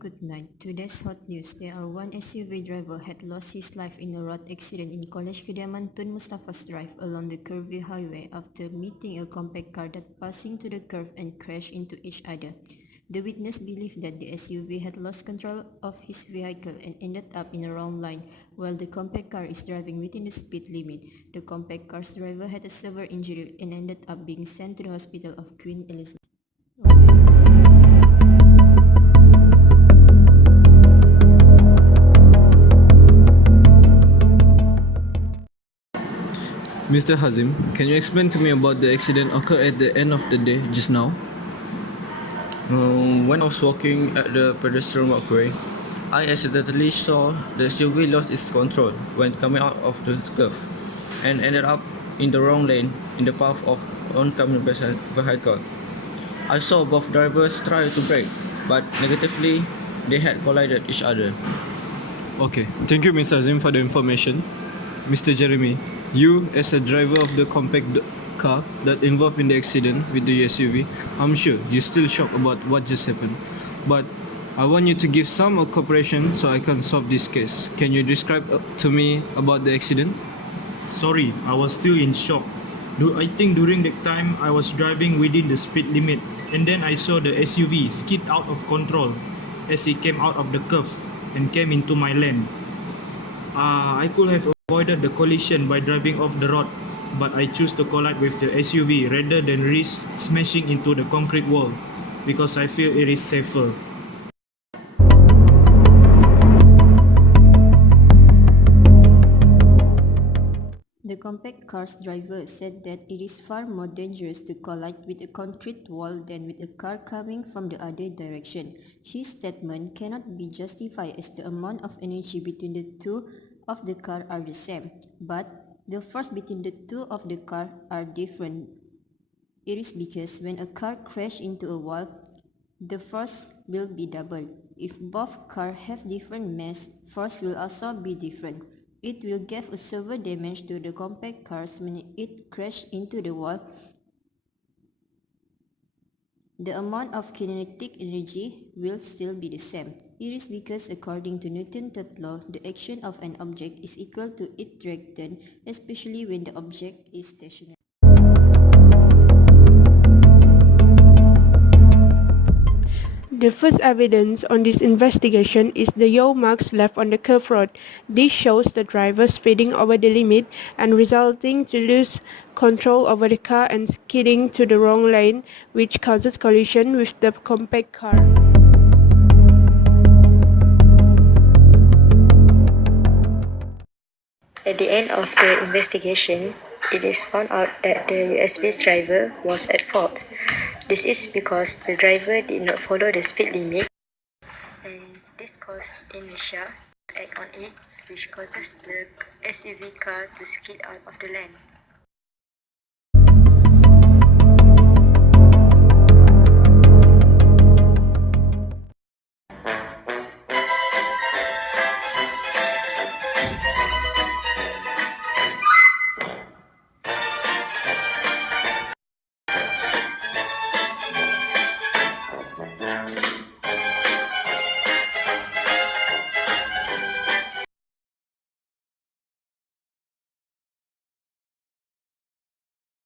good night. Today's hot news. There are one SUV driver had lost his life in a road accident in College Kediaman Tun Mustafa's Drive along the curvy highway after meeting a compact car that passing to the curve and crashed into each other. The witness believed that the SUV had lost control of his vehicle and ended up in a wrong line while the compact car is driving within the speed limit. The compact car's driver had a severe injury and ended up being sent to the hospital of Queen Elizabeth. Mr. Hazim, can you explain to me about the accident occurred at the end of the day just now? When I was walking at the pedestrian walkway, I accidentally saw the SUV lost its control when coming out of the curve and ended up in the wrong lane in the path of oncoming vehicle. I saw both drivers try to brake, but negatively they had collided each other. Okay, thank you Mr. Hazim for the information. Mr. Jeremy, you as a driver of the compact car that involved in the accident with the SUV, I'm sure you're still shocked about what just happened. But I want you to give some cooperation so I can solve this case. Can you describe to me about the accident? Sorry, I was still in shock. I think during the time I was driving within the speed limit and then I saw the SUV skid out of control as it came out of the curve and came into my lane. I could have avoided the collision by driving off the road, but I choose to collide with the SUV rather than risk smashing into the concrete wall because I feel it is safer. The compact car's driver said that it is far more dangerous to collide with a concrete wall than with a car coming from the other direction. His statement cannot be justified as the amount of energy between the two of the car are the same, but the force between the two of the car are different. It is because when a car crashes into a wall, the force will be double. If both cars have different mass, force will also be different. It will give a severe damage to the compact cars when it crashes into the wall. The amount of kinetic energy will still be the same. It is because according to Newton's third law, the action of an object is equal to its drag done, especially when the object is stationary. The first evidence on this investigation is the yaw marks left on the curved road. This shows the driver speeding over the limit and resulting to lose control over the car and skidding to the wrong lane, which causes collision with the compact car. At the end of the investigation, it is found out that the USB's driver was at fault. This is because the driver did not follow the speed limit, and this caused inertia to act on it, which causes the SUV car to skid out of the lane.